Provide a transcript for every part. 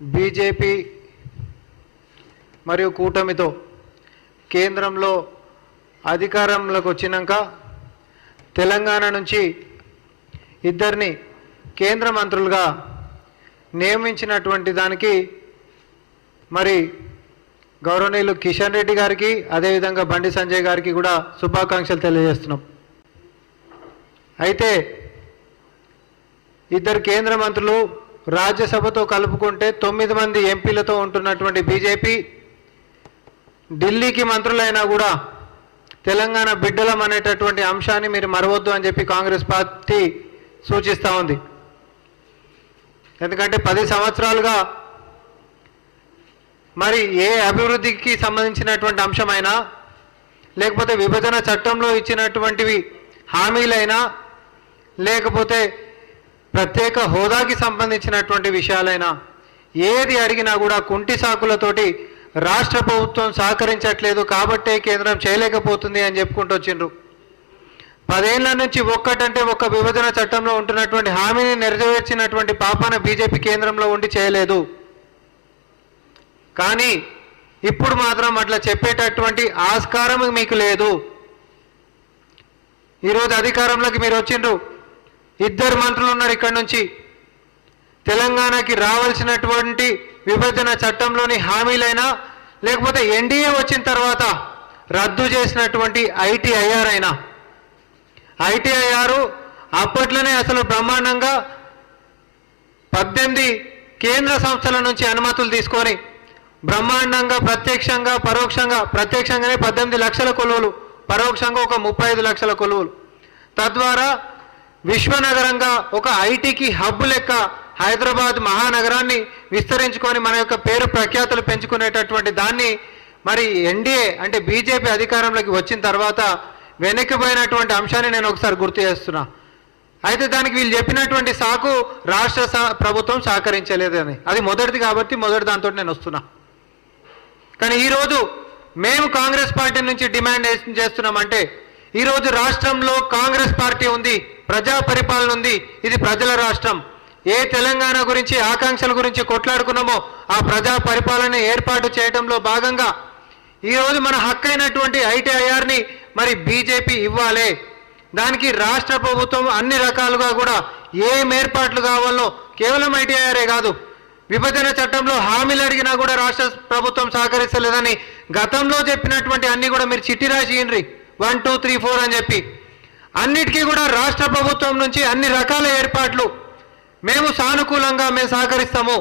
BJP మరియు కూటమితో కేంద్రంలో అధికారంలోకి వచ్చినాక తెలంగాణ నుంచి ఇద్దరిని కేంద్ర మంత్రులుగా నియమించినటువంటి దానికి మరి గౌరవనీయులు కిషన్ రెడ్డి గారికి అదేవిధంగా బండి సంజయ్ గారికి కూడా శుభాకాంక్షలు తెలియజేస్తున్నాం. అయితే ఇద్దరు కేంద్ర మంత్రులు రాజ్యసభతో కలుపుకుంటే 9 మంది ఎంపీలతో ఉంటున్నటువంటి బీజేపీ ఢిల్లీకి మంత్రులైనా కూడా తెలంగాణ బిడ్డలం అనేటటువంటి అంశాన్ని మీరు మరవద్దు అని చెప్పి కాంగ్రెస్ పార్టీ సూచిస్తూ ఉంది. ఎందుకంటే 10 సంవత్సరాలుగా మరి ఏ అభివృద్ధికి సంబంధించినటువంటి అంశమైనా లేకపోతే విభజన చట్టంలో ఇచ్చినటువంటివి హామీలైనా లేకపోతే ప్రత్యేక హోదాకి సంబంధించినటువంటి విషయాలైనా ఏది అడిగినా కూడా కుంటి సాకులతోటి రాష్ట్ర ప్రభుత్వం సహకరించట్లేదు కాబట్టే కేంద్రం చేయలేకపోతుంది అని చెప్పుకుంటూ వచ్చిండ్రు. 10 ఏళ్ల నుంచి ఒక్కటంటే ఒక్క విభజన చట్టంలో ఉంటున్నటువంటి హామీని నెరవేర్చినటువంటి పాపాన బీజేపీ కేంద్రంలో ఉండి చేయలేదు. కానీ ఇప్పుడు మాత్రం అట్లా చెప్పేటటువంటి ఆస్కారం మీకు లేదు. ఈరోజు అధికారంలోకి మీరు వచ్చిండ్రు, 2 మంత్రులు ఉన్నారు. ఇక్కడి నుంచి తెలంగాణకి రావాల్సినటువంటి విభజన చట్టంలోని హామీలైనా లేకపోతే ఎన్డీఏ వచ్చిన తర్వాత రద్దు చేసినటువంటి ఐటీఐఆర్ అయినా ఐటీఐఆర్ అప్పట్లోనే అసలు బ్రహ్మాండంగా 18 కేంద్ర సంస్థల నుంచి అనుమతులు తీసుకొని బ్రహ్మాండంగా ప్రత్యక్షంగా పరోక్షంగా ప్రత్యక్షంగానే 18 లక్షల కొలువులు, పరోక్షంగా ఒక 35 లక్షల కొలువులు, తద్వారా విశ్వనగరంగా ఒక ఐటీకి హబ్ లెక్క హైదరాబాద్ మహానగరాన్ని విస్తరించుకొని మన యొక్క పేరు ప్రఖ్యాతులు పెంచుకునేటటువంటి దాన్ని మరి ఎన్డీఏ అంటే బీజేపీ అధికారంలోకి వచ్చిన తర్వాత వెనక్కిపోయినటువంటి అంశాన్ని నేను ఒకసారి గుర్తు చేస్తున్నా. అయితే దానికి వీళ్ళు చెప్పినటువంటి సాకు రాష్ట్ర ప్రభుత్వం సహకరించలేదని, అది మొదటిది కాబట్టి మొదటి దాంతో నేను వస్తున్నా. కానీ ఈరోజు మేము కాంగ్రెస్ పార్టీ నుంచి డిమాండ్ చేస్తున్నామంటే ఈరోజు రాష్ట్రంలో కాంగ్రెస్ పార్టీ ఉంది, ప్రజా పరిపాలన ఉంది, ఇది ప్రజల రాష్ట్రం. ఏ తెలంగాణ గురించి ఆకాంక్షల గురించి కొట్లాడుకున్నామో ఆ ప్రజా పరిపాలన ఏర్పాటు చేయడంలో భాగంగా ఈరోజు మన హక్కైనటువంటి ఐటీఐఆర్ని మరి బీజేపీ ఇవ్వాలి. దానికి రాష్ట్ర ప్రభుత్వం అన్ని రకాలుగా కూడా ఏం ఏర్పాట్లు కావాలో కేవలం ఐటీఐఆరే కాదు, విభజన చట్టంలో హామీలు అడిగినా కూడా రాష్ట్ర ప్రభుత్వం సహకరిస్తలేదని గతంలో చెప్పినటువంటి అన్ని కూడా మీరు చిట్టి రాసి ఇన్రి 1, 2, 3, 4 అని చెప్పి అన్నిటికీ కూడా రాష్ట్ర ప్రభుత్వం నుంచి అన్ని రకాల ఏర్పాట్లు మేము సానుకూలంగా మేము సహకరిస్తాము.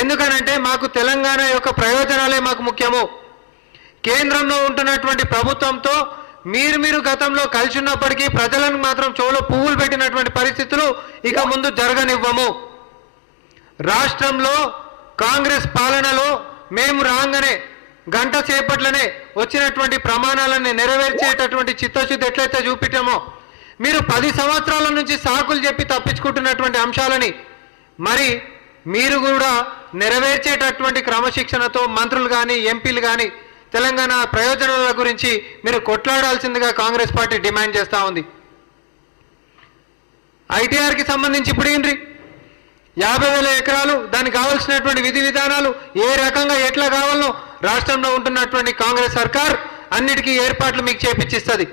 ఎందుకనంటే మాకు తెలంగాణ యొక్క ప్రయోజనాలే మాకు ముఖ్యము. కేంద్రంలో ఉంటున్నటువంటి ప్రభుత్వంతో మీరు గతంలో కలిసి ఉన్నప్పటికీ ప్రజలను మాత్రం చెవులో పువ్వులు పెట్టినటువంటి పరిస్థితులు ఇక ముందు జరగనివ్వము. రాష్ట్రంలో కాంగ్రెస్ పాలనలో మేము రాగానే గంట సేపట్లనే వచ్చినటువంటి ప్రమాణాలను నెరవేర్చేటటువంటి చిత్తశుద్ధి ఎట్లయితే చూపించామో మీరు 10 సంవత్సరాల నుంచి సాకులు చెప్పి తప్పించుకుంటున్నటువంటి అంశాలని మరి మీరు కూడా నెరవేర్చేటటువంటి క్రమశిక్షణతో మంత్రులు కానీ ఎంపీలు కానీ తెలంగాణ ప్రయోజనాల గురించి మీరు కొట్లాడాల్సిందిగా కాంగ్రెస్ పార్టీ డిమాండ్ చేస్తూ ఉంది. ఐటీఆర్కి సంబంధించి ఇప్పుడు ఏంటి 50,000 ఎకరాలు దానికి కావాల్సినటువంటి విధి విధానాలు ఏ రకంగా ఎట్లా కావాలనో రాష్ట్రంలో ఉంటున్నటువంటి కాంగ్రెస్ సర్కార్ అన్నిటికీ ఏర్పాట్లు మీకు చేపించిస్తుంది.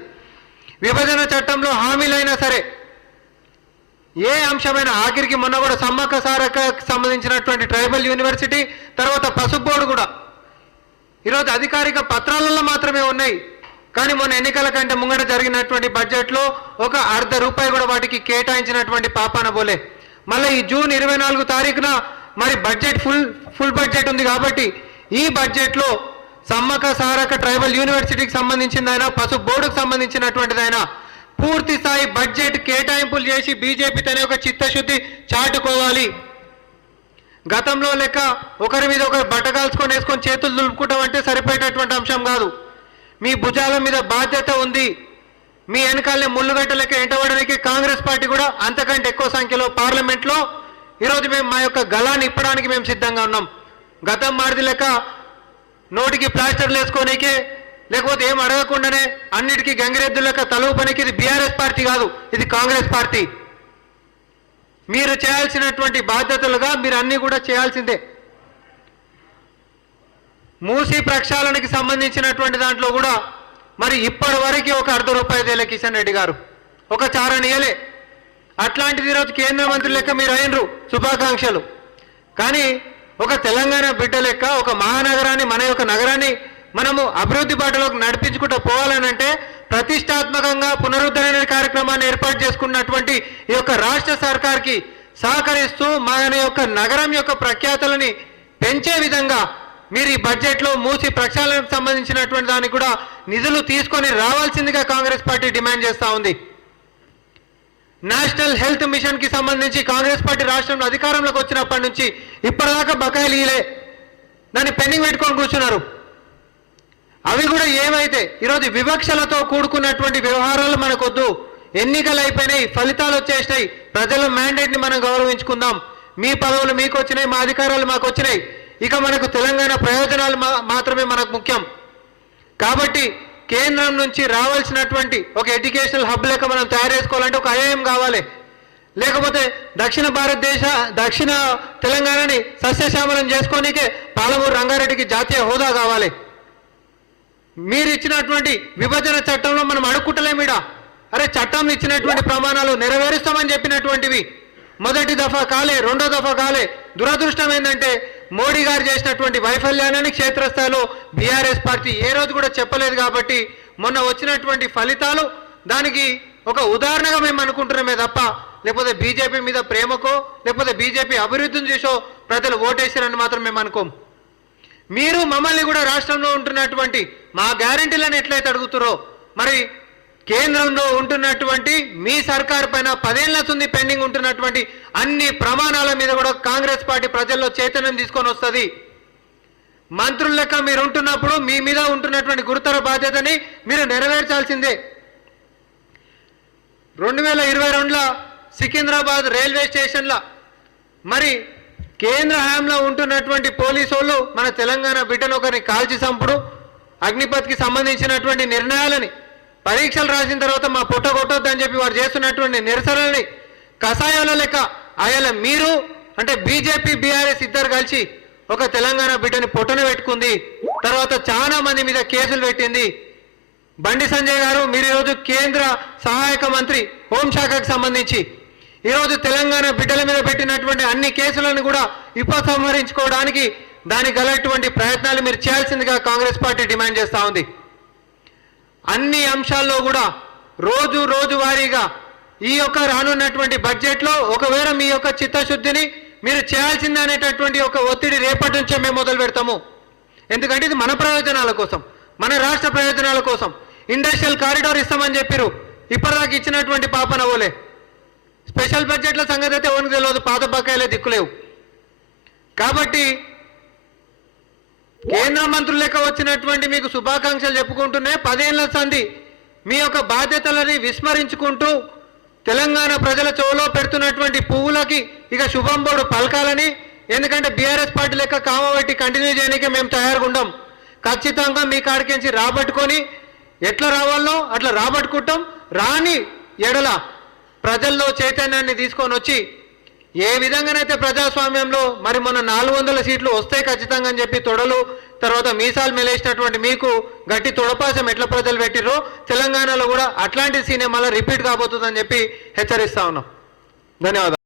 విభజన చట్టంలో హామీలైనా సరే ఏ అంశమైనా ఆఖరికి మొన్న కూడా సమ్మక్క సారక్కకు సంబంధించినటువంటి ట్రైబల్ యూనివర్సిటీ తర్వాత పసుపు బోర్డు కూడా ఈరోజు అధికారిక పత్రాలలో మాత్రమే ఉన్నాయి. కానీ మొన్న ఎన్నికల కంటే ముంగట జరిగినటువంటి బడ్జెట్లో ఒక ₹1.5 కూడా వాటికి కేటాయించినటువంటి పాపాన పోలే. మళ్ళీ ఈ జూన్ 24 తారీఖున మరి బడ్జెట్ ఫుల్ బడ్జెట్ ఉంది కాబట్టి ఈ బడ్జెట్లో సమ్మక్క సారక్క ట్రైబల్ యూనివర్సిటీకి సంబంధించిందైనా పసుపు బోర్డుకు సంబంధించినటువంటిదైనా పూర్తి స్థాయి బడ్జెట్ కేటాయింపులు చేసి బీజేపీ తన యొక్క చిత్తశుద్ధి చాటుకోవాలి. గతంలో లెక్క ఒకరి మీద ఒకరు బట్టగాల్చుకొని వేసుకొని చేతులు దులుపుకుంటాం అంటే సరిపోయేటటువంటి అంశం కాదు. మీ భుజాల మీద బాధ్యత ఉంది. మీ వెనకాలనే ముళ్ళుగడ్డ లెక్క ఎంటబడడానికి కాంగ్రెస్ పార్టీ కూడా అంతకంటే ఎక్కువ సంఖ్యలో పార్లమెంట్లో ఈరోజు మేము మా యొక్క గలాన్ని ఇప్పడానికి మేము సిద్ధంగా ఉన్నాం. గతం మారిది లెక్క నోటికి ప్లాస్టర్లు వేసుకోనికే లేకపోతే ఏం అడగకుండానే అన్నిటికీ గంగిరెద్దు లెక్క తలుపు పనికి ఇది బీఆర్ఎస్ పార్టీ కాదు, ఇది కాంగ్రెస్ పార్టీ. మీరు చేయాల్సినటువంటి బాధ్యతలుగా మీరు అన్నీ కూడా చేయాల్సిందే. మూసీ ప్రక్షాళనకి సంబంధించినటువంటి దాంట్లో కూడా మరి ఇప్పటి వరకు ఒక ₹1.5 తేలే కిషన్ రెడ్డి గారు ఒక చారణీయలే. అట్లాంటిది ఈరోజు కేంద్ర మంత్రి లెక్క మీరు అయినరు, శుభాకాంక్షలు. కానీ ఒక తెలంగాణ బిడ్డ లెక్క ఒక మహానగరాన్ని, మన యొక్క నగరాన్ని మనము అభివృద్ధి బాటలోకి నడిపించుకుంటూ పోవాలనంటే ప్రతిష్టాత్మకంగా పునరుద్ధరణ కార్యక్రమాన్ని ఏర్పాటు చేసుకున్నటువంటి ఈ యొక్క రాష్ట్ర సర్కార్కి సహకరిస్తూ మన యొక్క నగరం యొక్క ప్రఖ్యాతులని పెంచే విధంగా మీరు ఈ బడ్జెట్లో మూసి ప్రక్షాళనకు సంబంధించినటువంటి దానికి కూడా నిధులు తీసుకొని రావాల్సిందిగా కాంగ్రెస్ పార్టీ డిమాండ్ చేస్తూ ఉంది. నేషనల్ హెల్త్ మిషన్కి సంబంధించి కాంగ్రెస్ పార్టీ రాష్ట్రంలో అధికారంలోకి వచ్చినప్పటి నుంచి ఇప్పటిదాకా బకాయిలు ఇలే, దాన్ని పెండింగ్ పెట్టుకొని కూర్చున్నారు. అవి కూడా ఏమైతే ఈరోజు వివక్షలతో కూడుకున్నటువంటి వ్యవహారాలు మనకొద్దు. ఎన్నికలు అయిపోయినాయి, ఫలితాలు వచ్చేసినాయి, ప్రజల మ్యాండేట్ని మనం గౌరవించుకుందాం. మీ పదవులు మీకు వచ్చినాయి, మా అధికారాలు మాకు వచ్చినాయి, ఇక మనకు తెలంగాణ ప్రయోజనాలు మాత్రమే మనకు ముఖ్యం. కాబట్టి కేంద్రం నుంచి రావాల్సినటువంటి ఒక ఎడ్యుకేషనల్ హబ్ లెక్క మనం తయారు చేసుకోవాలంటే ఒక ఐఐఎం కావాలి, లేకపోతే దక్షిణ తెలంగాణని సస్యశ్యామలం చేసుకోనికే పాలమూరు రంగారెడ్డికి జాతీయ హోదా కావాలి. మీరు ఇచ్చినటువంటి విభజన చట్టంలో మనం అడుక్కుంటలేమిడా? అరే చట్టంలో ఇచ్చినటువంటి ప్రమాణాలు నెరవేరుస్తామని చెప్పినటువంటివి మొదటి దఫా కాలే, రెండో దఫా కాలే. దురదృష్టం ఏంటంటే మోడీ గారు చేసినటువంటి వైఫల్యాన్ని క్షేత్రస్థాయిలో బీఆర్ఎస్ పార్టీ ఏ రోజు కూడా చెప్పలేదు. కాబట్టి మొన్న వచ్చినటువంటి ఫలితాలు దానికి ఒక ఉదాహరణగా మేము అనుకుంటున్నామే తప్ప లేకపోతే బీజేపీ మీద ప్రేమకో లేకపోతే బీజేపీ అభివృద్ధిని చూసో ప్రజలు ఓటేసారని మాత్రం మేము అనుకోం. మీరు మమ్మల్ని కూడా రాష్ట్రంలో ఉంటున్నటువంటి మా గ్యారెంటీలను ఎట్లయితే అడుగుతారో మరి కేంద్రంలో ఉంటున్నటువంటి మీ సర్కార్ పైన 10 ఏళ్ల నుంచి పెండింగ్ ఉంటున్నటువంటి అన్ని ప్రమాణాల మీద కూడా కాంగ్రెస్ పార్టీ ప్రజల్లో చైతన్యం తీసుకొని వస్తుంది. మంత్రుల లెక్క మీరు ఉంటున్నప్పుడు మీ మీద ఉంటున్నటువంటి గురుతర బాధ్యతని మీరు నెరవేర్చాల్సిందే. 2022లో సికింద్రాబాద్ రైల్వే స్టేషన్లో మరి కేంద్ర హయాంలో ఉంటున్నటువంటి పోలీసు వాళ్ళు మన తెలంగాణ బిడ్డను ఒకరిని కాల్చి చంపుడు, అగ్నిపథ్కి సంబంధించినటువంటి నిర్ణయాలని పరీక్షలు రాసిన తర్వాత మా పొట్ట కొట్టొద్దని చెప్పి వారు చేస్తున్నటువంటి నిరసనల్ని కషాయాల లెక్క ఆయన మీరు అంటే బీజేపీ బీఆర్ఎస్ ఇద్దరు కలిసి ఒక తెలంగాణ బిడ్డని పొట్టన పెట్టుకుంది. తర్వాత చాలా మంది మీద కేసులు పెట్టింది. బండి సంజయ్ గారు మీరు ఈరోజు కేంద్ర సహాయక మంత్రి హోంశాఖకు సంబంధించి ఈరోజు తెలంగాణ బిడ్డల మీద పెట్టినటువంటి అన్ని కేసులను కూడా ఉపసంహరించుకోవడానికి దానికి గలటువంటి ప్రయత్నాలు మీరు చేయాల్సిందిగా కాంగ్రెస్ పార్టీ డిమాండ్ చేస్తూ ఉంది. అన్ని అంశాల్లో కూడా రోజు వారీగా ఈ యొక్క రానున్నటువంటి బడ్జెట్లో ఒకవేళ మీ యొక్క చిత్తశుద్ధిని మీరు చేయాల్సింది అనేటటువంటి ఒక ఒత్తిడి రేపటి నుంచే మేము మొదలు పెడతాము. ఎందుకంటే ఇది మన ప్రయోజనాల కోసం, మన రాష్ట్ర ప్రయోజనాల కోసం. ఇండస్ట్రియల్ కారిడార్ ఇస్తామని చెప్పారు, ఇప్పటిదాకా ఇచ్చినటువంటి పాపన ఓలే. స్పెషల్ బడ్జెట్ల సంగతి అయితే ఓనికి తెలియదు, పాత బకాయిలే దిక్కులేవు. కాబట్టి కేంద్ర మంత్రులు లెక్క వచ్చినటువంటి మీకు శుభాకాంక్షలు చెప్పుకుంటూనే 10 ఏళ్ల సంధి మీ యొక్క బాధ్యతలని విస్మరించుకుంటూ తెలంగాణ ప్రజల చెవులో పెడుతున్నటువంటి పువ్వులకి ఇక శుభంబోడు పలకాలని. ఎందుకంటే బీఆర్ఎస్ పార్టీ లెక్క కామబట్టి కంటిన్యూ చేయడానికి మేము తయారుగా ఉండం. ఖచ్చితంగా మీ కాడికించి రాబట్టుకొని ఎట్లా రావాలో అట్లా రాబట్టుకుంటాం. రాని ఎడల ప్రజల్లో చైతన్యాన్ని తీసుకొని వచ్చి ఏ విధంగానైతే ప్రజాస్వామ్యంలో మరి మొన్న 400 సీట్లు వస్తాయి ఖచ్చితంగా అని చెప్పి తొడలు తర్వాత మీసాలు మెలేసినటువంటి మీకు గట్టి తొడపాసం ఎట్లా ప్రజలు పెట్టిరో తెలంగాణలో కూడా అట్లాంటి సీనే మళ్ళీ రిపీట్ కాబోతుందని చెప్పి హెచ్చరిస్తా ఉన్నాం. ధన్యవాదాలు.